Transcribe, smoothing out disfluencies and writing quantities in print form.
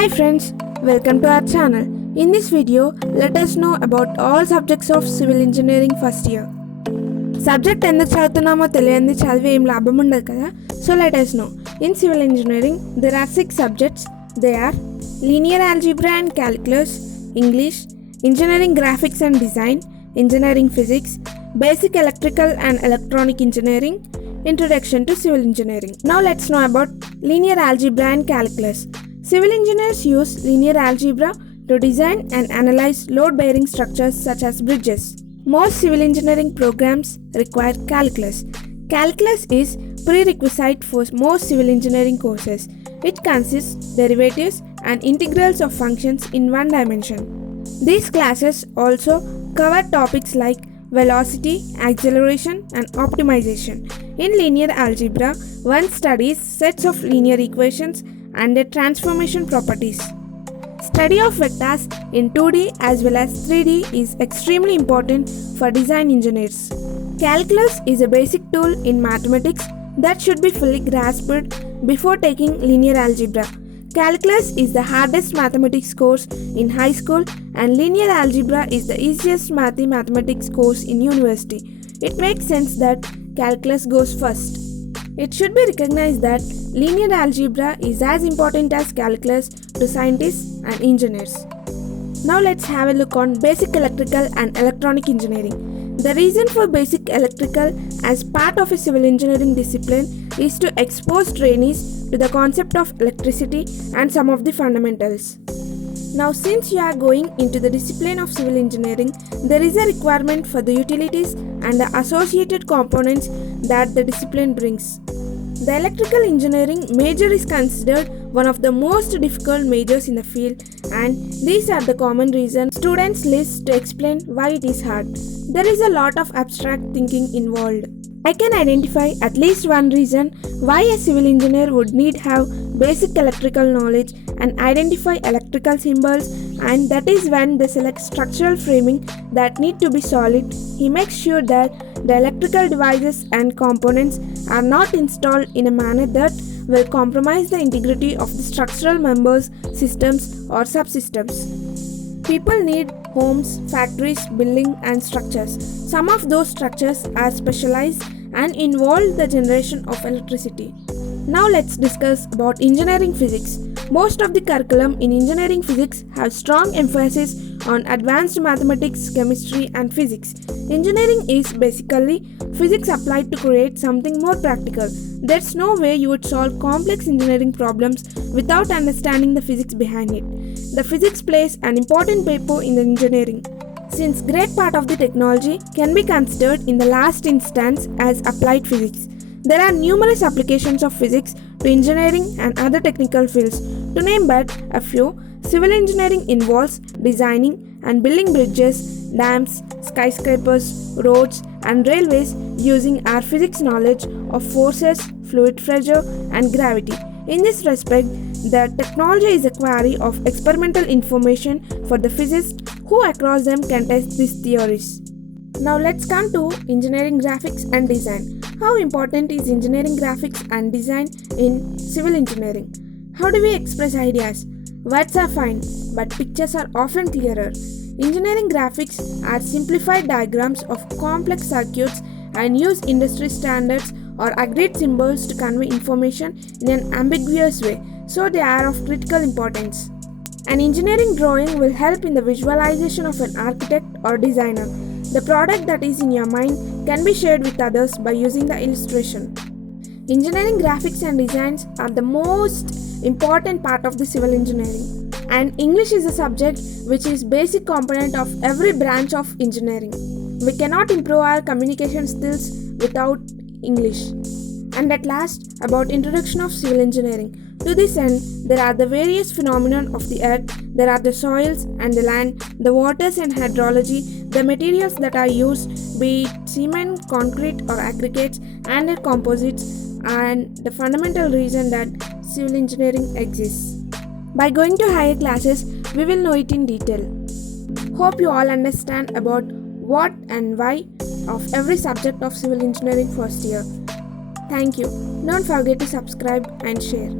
Hi friends, welcome to our channel. In this video, let us know about all subjects of civil engineering first year. Subject ఎందుకు చదువుతున్నామో తెలియంది చదివి ఏం లాభం ఉండదు కదా. So let us know. In civil engineering, there are 6 subjects. They are linear algebra and calculus, English, engineering graphics and design, engineering physics, basic electrical and electronic engineering, introduction to civil engineering. Now let's know about linear algebra and calculus. Civil engineers use linear algebra to design and analyze load-bearing structures such as bridges. Most civil engineering programs require calculus. Calculus is prerequisite for most civil engineering courses. It consists derivatives and integrals of functions in one dimension. These classes also cover topics like velocity, acceleration, and optimization. In linear algebra, one studies sets of linear equations and their transformation properties. Study of vectors in 2D as well as 3D is extremely important for design engineers. Calculus is a basic tool in mathematics that should be fully grasped before taking linear algebra. Calculus is the hardest mathematics course in high school and linear algebra is the easiest mathematics course in university. It makes sense that calculus goes first. It should be recognized that linear algebra is as important as calculus to scientists and engineers. Now let's have a look on basic electrical and electronic engineering. The reason for basic electrical as part of a civil engineering discipline is to expose trainees to the concept of electricity and some of the fundamentals. Now since you are going into the discipline of civil engineering, there is a requirement for the utilities and the associated components that the discipline brings. The electrical engineering major is considered one of the most difficult majors in the field, and these are the common reasons students list to explain why it is hard. There is a lot of abstract thinking involved. I can identify at least one reason why a civil engineer would need have basic electrical knowledge and identify electrical symbols, and that is when they select structural framing that need to be solid. He makes sure that the electrical devices and components are not installed in a manner that will compromise the integrity of the structural members, systems or subsystems. People need homes, factories, buildings and structures. Some of those structures are specialized and involve the generation of electricity. Now let's discuss about engineering physics. Most of the curriculum in engineering physics have strong emphasis on advanced mathematics, chemistry and physics. Engineering is basically physics applied to create something more practical. There's no way you would solve complex engineering problems without understanding the physics behind it. The physics plays an important role in the engineering, since great part of the technology can be considered in the last instance as applied physics. There are numerous applications of physics to engineering and other technical fields. To name but a few, civil engineering involves designing and building bridges, dams, skyscrapers, roads and railways using our physics knowledge of forces, fluid pressure and gravity. In this respect, the technology is a quarry of experimental information for the physicists who across them can test these theories. Now let's come to engineering graphics and design. How important is engineering graphics and design in civil engineering? How do we express ideas? Words are fine, but pictures are often clearer. Engineering graphics are simplified diagrams of complex circuits and use industry standards or agreed symbols to convey information in an ambiguous way, so they are of critical importance. An engineering drawing will help in the visualization of an architect or designer. The product that is in your mind can be shared with others by using the illustration. Engineering graphics and designs are the most important part of the civil engineering, and English is a subject which is basic component of every branch of engineering. We cannot improve our communication skills without English. And at last, about introduction of civil engineering. To this end, there are the various phenomena of the earth, there are the soils and the land, the waters and hydrology, the materials that are used, be it cement, concrete or aggregates and their composites, and the fundamental reason that civil engineering exists. By going to higher classes, we will know it in detail. Hope you all understand about what and why of every subject of civil engineering first year. Thank you. Don't forget to subscribe and share.